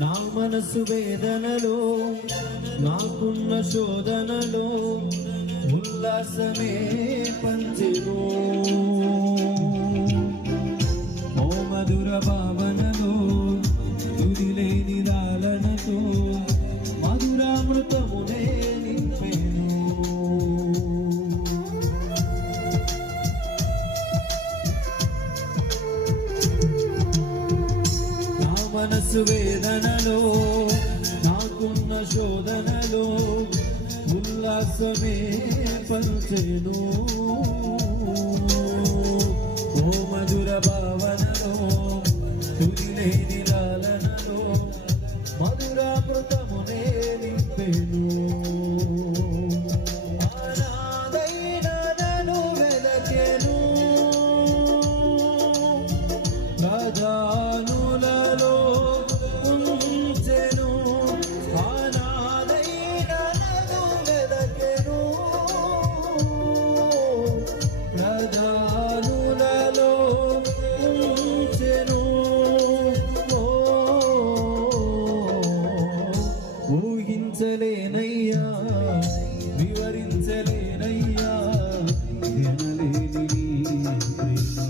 నా మనసు వేదనలో నాకున్న శోధనలో ఉల్లాసమే పంచెను ఓ మధుర భావనలో తుదిలేని లాలనతో మధురామృతమునే నింపెను నా మనసు వేదనలో నాకున్న శోధనలో ఉల్లాసమే పంచెను ఓ మధుర భావనలో తుదిలేని లాలనలో మధురామృతమునే నింపెను అనాథైన నన్ను వెదకెను ప్రధానులలో ఉంచెను అనాథైన నన్ను వెదకెను ప్రధానులలో ఉంచెను ఊహించలేనయ్యా వివరించలేనయ్యా ఎనలేని నీ ప్రేమ